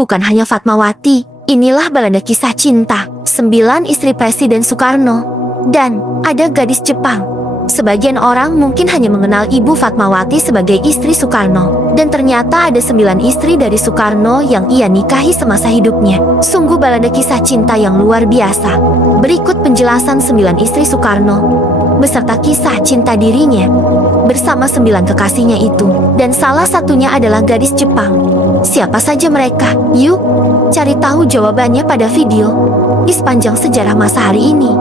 bukan hanya Fatmawati. Inilah balada kisah cinta 9 istri Presiden Soekarno. Dan ada gadis Jepang. Sebagian orang mungkin hanya mengenal Ibu Fatmawati sebagai istri Soekarno. Dan ternyata ada 9 istri dari Soekarno yang ia nikahi semasa hidupnya. Sungguh balada kisah cinta yang luar biasa. Berikut penjelasan 9 istri Soekarno beserta kisah cinta dirinya bersama 9 kekasihnya itu. Dan salah satunya adalah gadis Jepang. Siapa saja mereka? Yuk, cari tahu jawabannya pada video di sepanjang sejarah masa hari ini.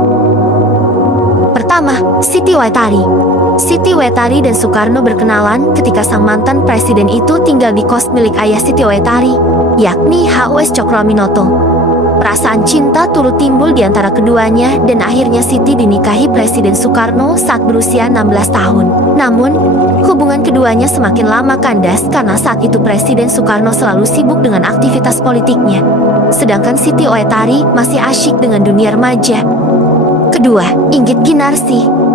Pertama, Siti Wetari. Siti Wetari dan Soekarno berkenalan ketika sang mantan presiden itu tinggal di kos milik ayah Siti Wetari, yakni H.U.S. Cokroaminoto. Perasaan cinta turut timbul di antara keduanya dan akhirnya Siti dinikahi Presiden Soekarno saat berusia 16 tahun. Namun, hubungan keduanya semakin lama kandas karena saat itu Presiden Soekarno selalu sibuk dengan aktivitas politiknya. Sedangkan Siti Wetari masih asyik dengan dunia remaja. Kedua, Inggit Ginarsi.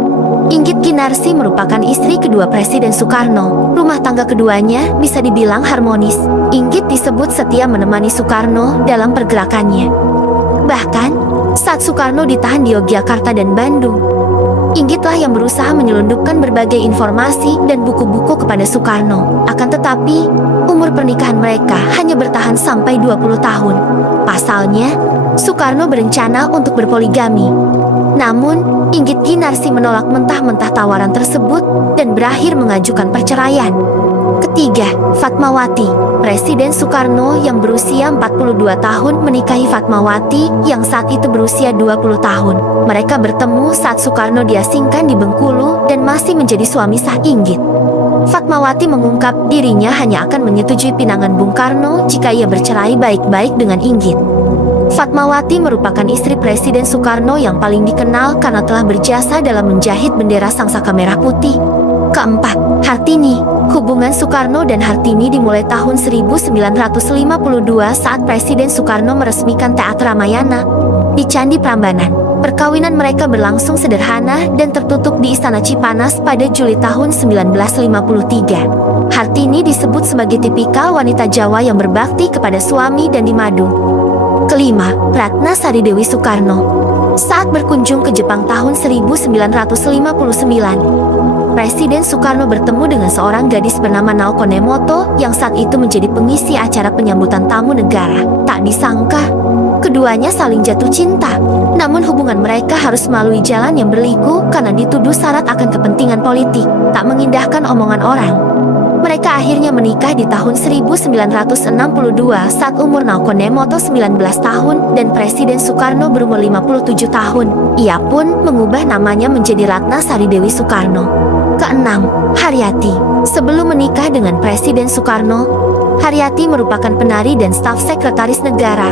Inggit Ginarsi merupakan istri kedua Presiden Soekarno. Rumah tangga keduanya bisa dibilang harmonis. Inggit disebut setia menemani Soekarno dalam pergerakannya. Bahkan, saat Soekarno ditahan di Yogyakarta dan Bandung, Inggitlah yang berusaha menyelundupkan berbagai informasi dan buku-buku kepada Soekarno. Akan tetapi, umur pernikahan mereka hanya bertahan sampai 20 tahun. Pasalnya, Soekarno berencana untuk berpoligami. Namun, Inggit Ginarsi menolak mentah-mentah tawaran tersebut dan berakhir mengajukan perceraian. Ketiga, Fatmawati. Presiden Soekarno yang berusia 42 tahun menikahi Fatmawati yang saat itu berusia 20 tahun. Mereka bertemu saat Soekarno diasingkan di Bengkulu dan masih menjadi suami sah Inggit. Fatmawati mengungkap dirinya hanya akan menyetujui pinangan Bung Karno jika ia bercerai baik-baik dengan Inggit. Fatmawati merupakan istri Presiden Soekarno yang paling dikenal karena telah berjasa dalam menjahit bendera Sangsaka Merah Putih. Keempat, Hartini. Hubungan Soekarno dan Hartini dimulai tahun 1952 saat Presiden Soekarno meresmikan Teater Ramayana di Candi Prambanan. Perkawinan mereka berlangsung sederhana dan tertutup di Istana Cipanas pada Juli tahun 1953. Hartini disebut sebagai tipikal wanita Jawa yang berbakti kepada suami dan di madu. Kelima, Ratna Sari Dewi Soekarno. Saat berkunjung ke Jepang tahun 1959, Presiden Soekarno bertemu dengan seorang gadis bernama Nao Konemoto yang saat itu menjadi pengisi acara penyambutan tamu negara. Tak disangka, keduanya saling jatuh cinta. Namun hubungan mereka harus melalui jalan yang berliku karena dituduh syarat akan kepentingan politik. Tak mengindahkan omongan orang, mereka akhirnya menikah di tahun 1962 saat umur Nao Konemoto 19 tahun dan Presiden Soekarno berumur 57 tahun. Ia pun mengubah namanya menjadi Ratna Sari Dewi Soekarno. Keenam, Haryati. Sebelum menikah dengan Presiden Soekarno, Haryati merupakan penari dan staf sekretaris negara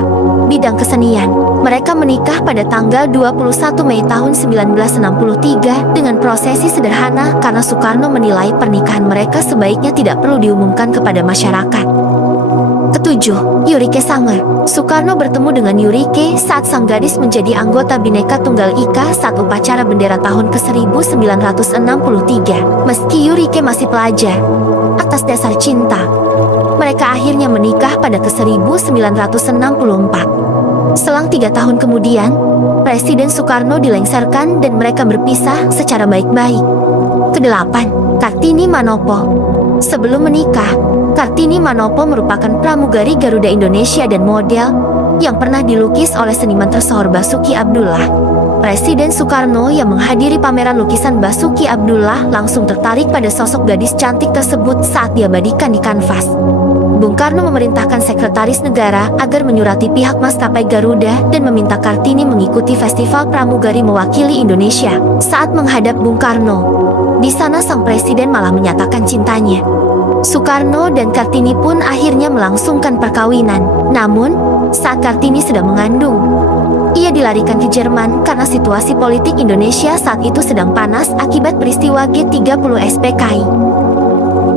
bidang kesenian. Mereka menikah pada tanggal 21 Mei tahun 1963 dengan prosesi sederhana karena Soekarno menilai pernikahan mereka sebaiknya tidak perlu diumumkan kepada masyarakat. Ketujuh, Yurike Sanger. Soekarno bertemu dengan Yurike saat sang gadis menjadi anggota Bhinneka Tunggal Ika saat upacara bendera tahun ke-1963. Meski Yurike masih pelajar, atas dasar cinta, mereka akhirnya menikah pada ke-1964. Selang 3 tahun kemudian, Presiden Soekarno dilengsarkan dan mereka berpisah secara baik-baik. Kedelapan, Kartini Manopo. Sebelum menikah, Kartini Manopo merupakan pramugari Garuda Indonesia dan model yang pernah dilukis oleh seniman tersohor Basuki Abdullah. Presiden Soekarno yang menghadiri pameran lukisan Basuki Abdullah langsung tertarik pada sosok gadis cantik tersebut saat diabadikan di kanvas. Bung Karno memerintahkan sekretaris negara agar menyurati pihak maskapai Garuda dan meminta Kartini mengikuti festival pramugari mewakili Indonesia. Saat menghadap Bung Karno, di sana sang presiden malah menyatakan cintanya. Soekarno dan Kartini pun akhirnya melangsungkan perkawinan. Namun, saat Kartini sedang mengandung, ia dilarikan ke Jerman karena situasi politik Indonesia saat itu sedang panas akibat peristiwa G30 SPKI.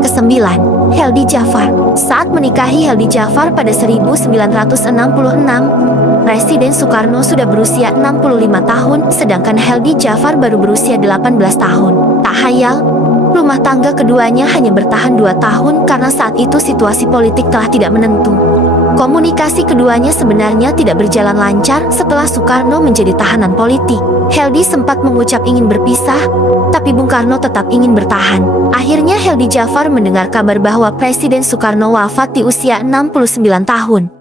Kesembilan, Heldi Jafar. Saat menikahi Heldi Jafar pada 1966, Presiden Soekarno sudah berusia 65 tahun, sedangkan Heldi Jafar baru berusia 18 tahun. Tak hayal, rumah tangga keduanya hanya bertahan 2 tahun karena saat itu situasi politik telah tidak menentu. Komunikasi keduanya sebenarnya tidak berjalan lancar setelah Soekarno menjadi tahanan politik. Heldi sempat mengucap ingin berpisah, tapi Bung Karno tetap ingin bertahan. Akhirnya Heldi Jafar mendengar kabar bahwa Presiden Soekarno wafat di usia 69 tahun.